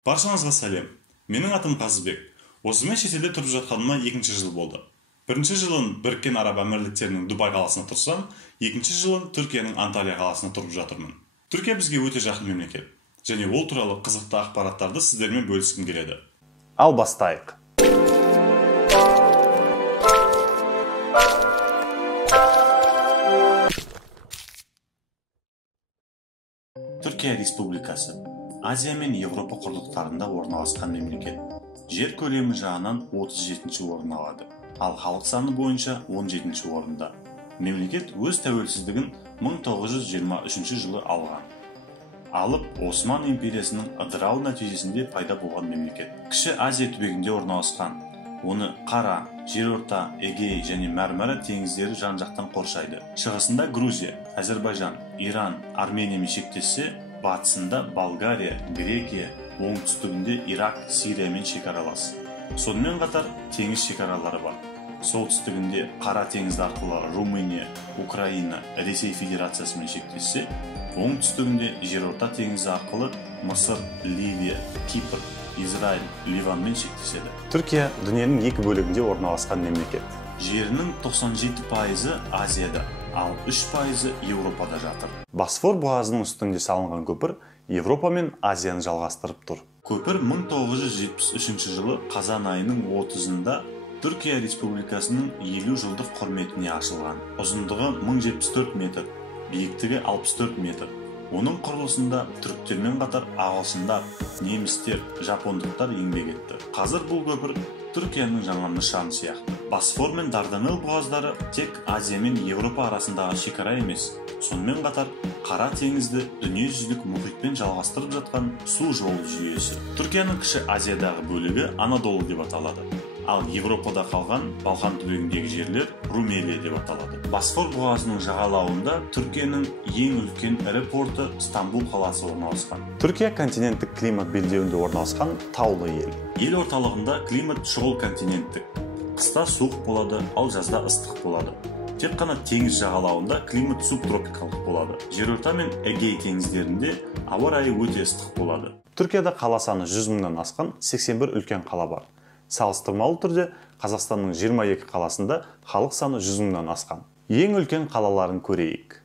Баршаңызға сәлем. Менің атым Қазыбек. Осымен шетелде тұрып жатқаныма 2-ші жыл болды. Бірінші жылын Біріккен Араб Әмірліктерінің Дубай қаласына тұрсам, екінші жылын Түркияның Анталия қаласына тұрып жатырмын. Түркия бізге өте жақын мемлекет, және ол туралы қызықты ақпараттарды сіздермен бөліскім келеді. Ал бастайық. Түркия Республикасы Азия мен Европа құрлықтарында орналасқан мемлекет. Жер көлемі жағынан 37-ші орын алады, ал халық саны бойынша 17-ші орында. Мемлекет өз тәуелсіздігін 1923 жылы алған. Алып, Осман империясының ыдырауы нәтижесінде пайда болған мемлекет. Кіші Азия түбегінде орналасқан. Оны Қара, Жерорта, Эгей және Мәрмәра теңіздері жан-жақтан қоршайды. Шығысында Грузия, Әзербайжан, Иран, Армениямен шектессе, батысында Болгария, Грекия, оңтүстігінде Ирак, Сириямен шекаралас. Сонымен қатар теңіз шекаралары бар. Солтүстігінде Қара теңіз арқылы Румыния, Украина, Ресей Федерациясымен шектессе, оңтүстігінде Жерорта теңізі арқылы Мысыр, Ливия, Кипр, Израиль, Ливанмен шектеседі. Түркия дүниенің екі бөлігінде орналасқан мемлекет. Жерінің 97% Азияда, ал 3% Еуропада жатыр. Босфор бұғазының үстінде салынған көпір Европа мен Азияны жалғастырып тұр. Көпір 1973 жылы қазан айының 30-ында Түркия Республикасының 50 жылдық құрметіне ашылған. Ұзындығы 1074 метр, биіктігі 64 метр. Оның құрылысында түріктермен қатар ағылшындар, немістер, жапондықтар еңбек етті. Қазір бұл көпір Түркияның жаңа нышаны сияқты. Босфор мен Дарданелл бұғаздары тек Азия мен Европа арасындағы шекара емес, сонымен қатар Қара теңізді дүниежүзілік мұхитпен жалғастырып жатқан су жолы жүйесі. Түркияның кіші Азиядағы бөлігі Анадолу деп аталады, ал Европада қалған Балқан түбегіндегі жерлер Румелия деп аталады. Босфор бұғазының жағалауында Түркияның ең үлкен ірі порты Стамбул қаласы орналасқан. Түркия континенттік климат белдеуінде орналасқан таулы ел. Ел орталығында климат шұғыл континенттік. Қыста суық болады, ал жазда ыстық болады. Тек қана теңіз жағалауында климат субтропикалық болады. Жерорта мен Эгей теңіздерінде ауа райы өте ыстық болады. Түркияда қала саны 100 мыңнан асқан 81 үлкен қала бар. Салыстырмалы түрде Қазақстанның 22 қаласында халық саны 100 мыңнан асқан. Ең үлкен қалаларын көрейік.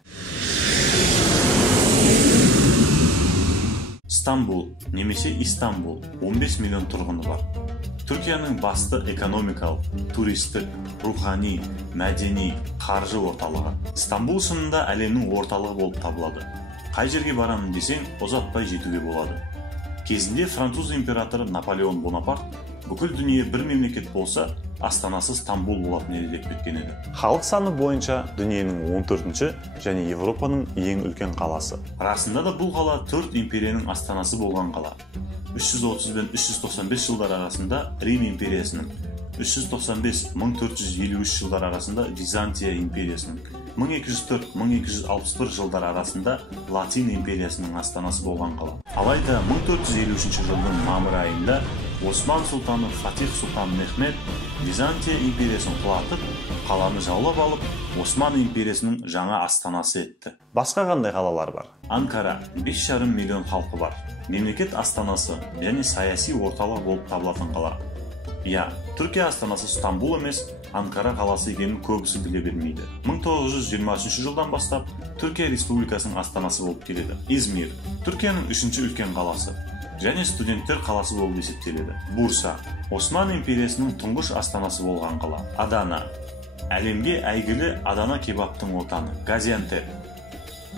Стамбул, немесе Истанбул, 15 миллион тұрғыны бар. Түркияның басты экономикалық, туристік, рухани, мәдени, қаржы орталығы. Стамбул шынында әлемнің орталығы болып табылады. Қай жерге барамын десең, ұзатпай жетуге болады. Кезінде француз императоры Наполеон Бонапарт бүкіл дүние бір мемлекет болса, астанасы Стамбул болатын деп кеткен еді. Халық саны бойынша дүниенің 14-ші және Европаның ең үлкен қаласы. Расында да бұл қала 4 империяның астанасы болған қала. 330 бен 395 жылдар арасында Рим империясының, 395-1453 жылдар арасында Византия империясының, 1204-1261 жылдар арасында Латин империясының астанасы болған қала. Алайда 1453 жылдың мамыр айында Осман сұлтаны Фатих сұлтан Мехмед Византия империясын құлатып, қаланы жаулап алып, Осман империясының жаңа астанасы етті. Басқа қандай қалалар бар? Анкара 5,5 миллион халқы бар. Мемлекет астанасы және саяси орталық болып табылатын қала. Түркия астанасы Стамбул емес, Анкара қаласы екенін көбісі біле бермейді. 1923 жылдан бастап Түркия Республикасының астанасы болып келеді. Измир, Түркияның 3-ші үлкен қаласы және студенттер қаласы болып есептеледі. Бурса, Осман империясының тұңғыш астанасы болған қала. Адана, әлемге әйгілі Адана кебаптың отаны. Газиантеп,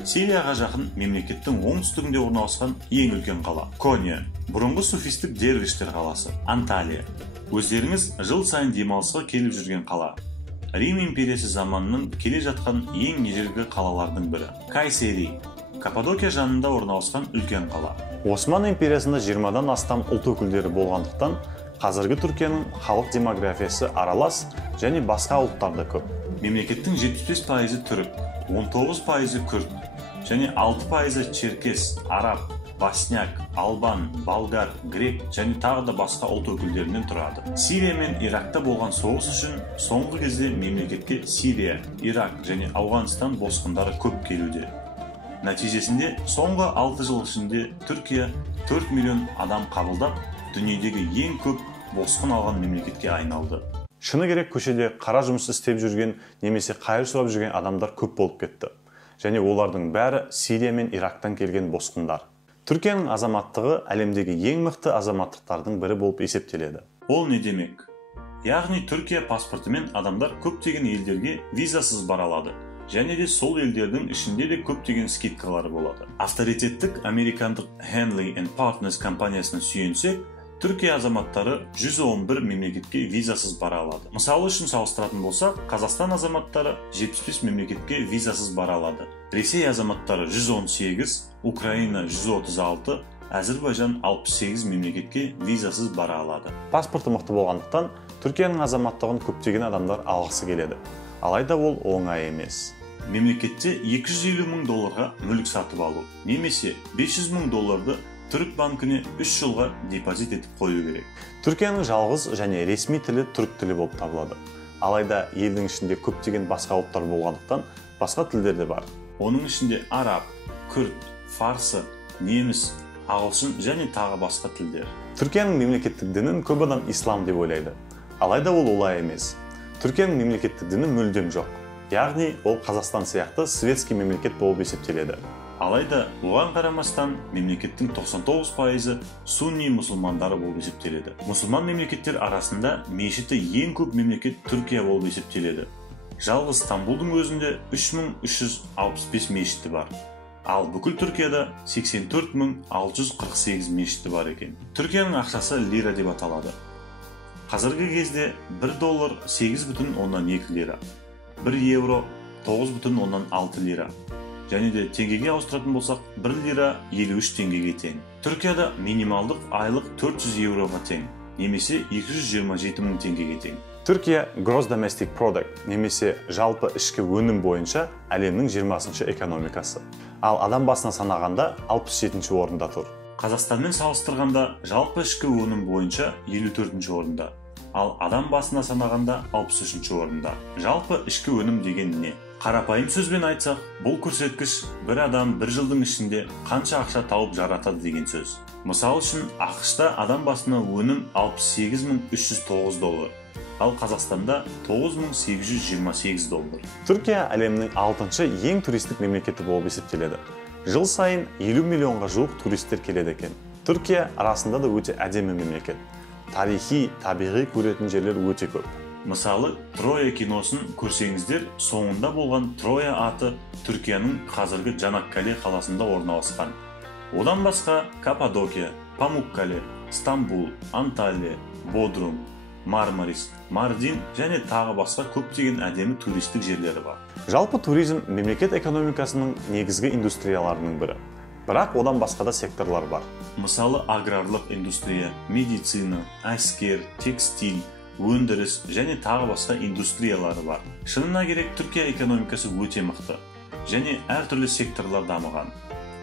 Сирияға жақын мемлекеттің оңтүстігінде орналасқан ең үлкен қала. Коня, бұрынғы суфистік дервиштер қаласы. Анталия, өздеріңіз жыл сайын демалысқа келіп жүрген қала. Рим империясы заманының келе жатқан ең ежелгі қалалардың бірі. Кайсери, Каппадокия жанында орналасқан үлкен қала. Осман империясында 20-дан астам ұлт өкілдері болғандықтан, қазіргі Түркияның халық демографиясы аралас және басқа ұлттарда көп. Мемлекеттің 75% түрік, 19% күрд және 6% черкес, араб, босняк, албан, болгар, грек және тағы да басқа ұлт өкілдерінен тұрады. Сирия мен Иракта болған соғыс үшін соңғы кезде мемлекетке Сирия, Ирак және Ауғанстан босқындары көп келуде. Нәтижесінде соңғы 6 жыл ішінде Түркия 4 миллион адам қабылдап, дүниедегі ең көп босқын алған мемлекетке айналды. Шыны керек, көшеде қара жұмыс істеп жүрген немесе қайыр сұрап жүрген адамдар көп болып кетті. Және олардың бәрі Сирия мен Ирактан келген босқындар. Түркияның азаматтығы әлемдегі ең мықты азаматтықтардың бірі болып есептеледі. Ол не демек? Яғни Түркия паспортымен адамдар көптеген елдерге визасыз бара алады. Және де сол елдердің ішінде де көптеген скидкалары болады. Авторитеттік американдық Henley & Partners компаниясына сүйенсек, Түркия азаматтары 111 мемлекетке визасыз бара алады. Мысалы үшін салыстыратын болсақ, Қазақстан азаматтары 75 мемлекетке визасыз бара алады. Ресей азаматтары 118, Украина 136, Әзірбайжан 68 мемлекетке визасыз бара алады. Паспорты мықты болғандықтан, Түркияның азаматтығын көптеген адамдар алғысы келеді. Алайда ол оңай емес. Мемлекетте 250 мың долларға мүлік сатып алу, немесе 500 мың долларды түрік банкіне 3 жылға депозит етіп қою керек. Түркияның жалғыз және ресми тілі түрік тілі болып табылады. Алайда елдің ішінде көптеген басқа ұлттар болғандықтан басқа тілдер де бар. Оның ішінде араб, күрд, фарсы, неміс, ағылшын және тағы басқа тілдер. Түркияның мемлекеттік дінін көп адам ислам деп ойлайды. Алайда ол олай емес. Түркияның мемлекеттік діні мүлдем жоқ. Яғни ол Қазақстан сияқты светский мемлекет болып есептеледі. Алайда оған қарамастан мемлекеттің 99% сунни мұсылмандары болып есептеледі. Мұсылман мемлекеттер арасында мешіті ең көп мемлекет Түркия болып есептеледі. Жалғыз Стамбулдың өзінде 3365 мешіті бар. Ал бүкіл Түркияда 84648 мешіті бар екен. Түркияның ақшасы лира деп аталады. Қазіргі кезде 1 доллар 8,2 лира, 1 евро 9,6 лира. Және де теңгеге ауыстыратын болсақ, 1 лира 53 теңгеге тең. Түркияда минималдық айлық 400 евроға тең, немесе 227 мың теңгеге тең. Түркия Gross Domestic Product, немесе жалпы ішкі өнім бойынша әлемнің 20-шы экономикасы. Ал адам басына санағанда 67-ші орында тұр. Қазақстанмен салыстырғанда жалпы ішкі өнім бойынша 54-ші орында, ал адам басына санағанда 63-ші орында. Жалпы ішкі өнім деген не? Қарапайым сөзбен айтсақ, бұл көрсеткіш бір адам бір жылдың ішінде қанша ақша тауып жаратады деген сөз. Мысал үшін, ақш-та адам басына өнім 68309 доллар, ал Қазақстанда 9828 доллар. Түркия әлемнің 6-шы ең туристік мемлекеті болып есептеледі. Жыл сайын 50 миллионға жуық туристер келеді екен. Түркия арасында да өте әдемі мемлекет. Тарихи, табиғи көретін жерлер өте көп. Мысалы, Троя киносын көрсеңіздер, соңында болған Троя аты Түркияның қазіргі Жанаккале қаласында орналасқан. Одан басқа Каппадокия, Памуккале, Стамбул, Анталия, Бодрум, Мармарис, Мардин және тағы басқа көптеген әдемі туристік жерлері бар. Жалпы туризм мемлекет экономикасының негізгі индустрияларының бірі. Бірақ одан басқа да секторлар бар. Мысалы, аграрлық индустрия, медицина, әскер, текстиль, өндіріс және тағы басқа индустриялары бар. Шынына керек, Түркия экономикасы өте мықты және әртүрлі секторлар дамыған.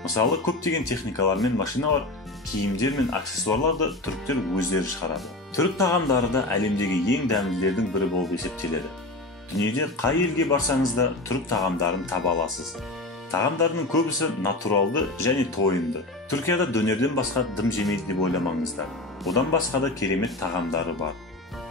Мысалы, көптеген техникалар мен машиналар, киімдер мен аксессуарларды түріктер өздері шығарады. Түрік тағамдары да әлемдегі ең дәмділердің бірі болып есептеледі. Дүниеде қай елге барсаңыз да түрік тағамдарын таба аласыз. Тағамдарының көбісі натуралды және тойымды. Түркияда дөнерден басқа дым жемейді деп ойламаңыздар. Одан басқа да керемет тағамдары бар.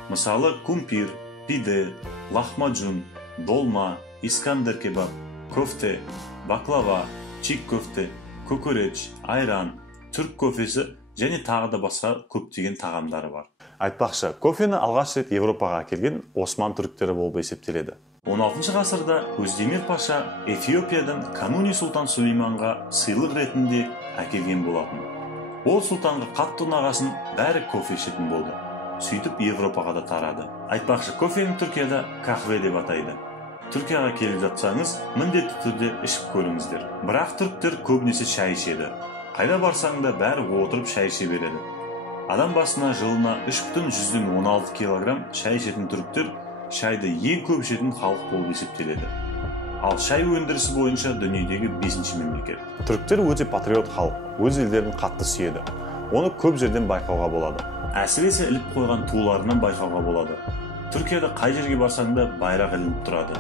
Мысалы, кумпир, пиде, лахмаджун, долма, искандер кебаб, көфте, баклава, чик көфте, көкөреч, айран, түрк кофесі және тағы да басқа көптеген тағамдары бар. Айтпақшы, кофені алғаш рет Европаға келген Осман түріктері болып есептеледі. 16 ғасырда Өздемир паша Эфиопиядан Кануни сұлтан Сулейманға сыйлық ретінде әкелген болатын. Ол сұлтанға қатты ұнағасын бәрі кофе ішетін болды. Сөйтіп Европаға да тарады. Айтпақшы, кофені Түркияда кахве деп атайды. Түркияға келіп жатсаңыз, міндетті түрде ішіп көріңіздер. Бірақ түріктер көбінесе шай ішеді. Қайда барсаң да бәрі отырып шай іше береді. Адам басына жылына 3,16 килограмм шай ішетін түріктер шайды ең көп ішетін халық болып есептеледі. Ал шай өндірісі бойынша дүниедегі 5-ші мемлекет. Түріктер өте патриот халық, өз елдерін қатты сүйеді. Оны көп жерден байқауға болады. Әсіресе іліп қойған туларынан байқауға болады. Түркияда қай жерге барсаң да байрақ ілініп тұрады.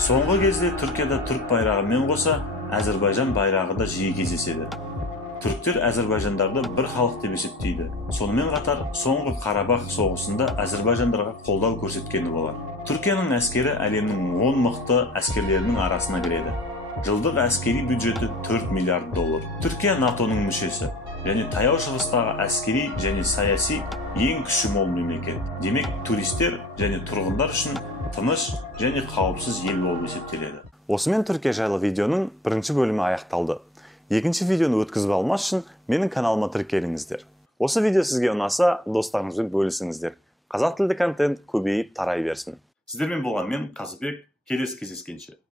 Соңғы кезде Түркияда түрк байрағымен қоса Әзірбайжан байрағы да жиі кездеседі. Түріктер Әзірбайжандарды бір халық деп есептейді. Сонымен қатар, соңғы Қарабақ соғысында Әзірбайжандарға қолдау көрсеткені болар. Түркияның әскері әлемнің 10 мықты әскерлерінің арасына кіреді. Жылдық әскери бюджеті 4 миллиард доллар. Түркия НАТО-ның мүшесі және таяу шығыстағы әскери және саяси ең күші мол мемлекет. Демек, туристер және тұрғындар үшін тыныш және қауіпсіз ел болып есептеледі. Осымен Түркия жайлы видеоның бірінші бөлімі аяқталды. Екінші видеоны өткізіп алмас үшін менің каналыма тіркеліңіздер. Осы видео сізге ұнаса, достарыңызбен бөлісіңіздер. Қазақ тілді контент көбейіп тарай берсін. Сіздермен болған мен Қазыбек, келесі кездескенше.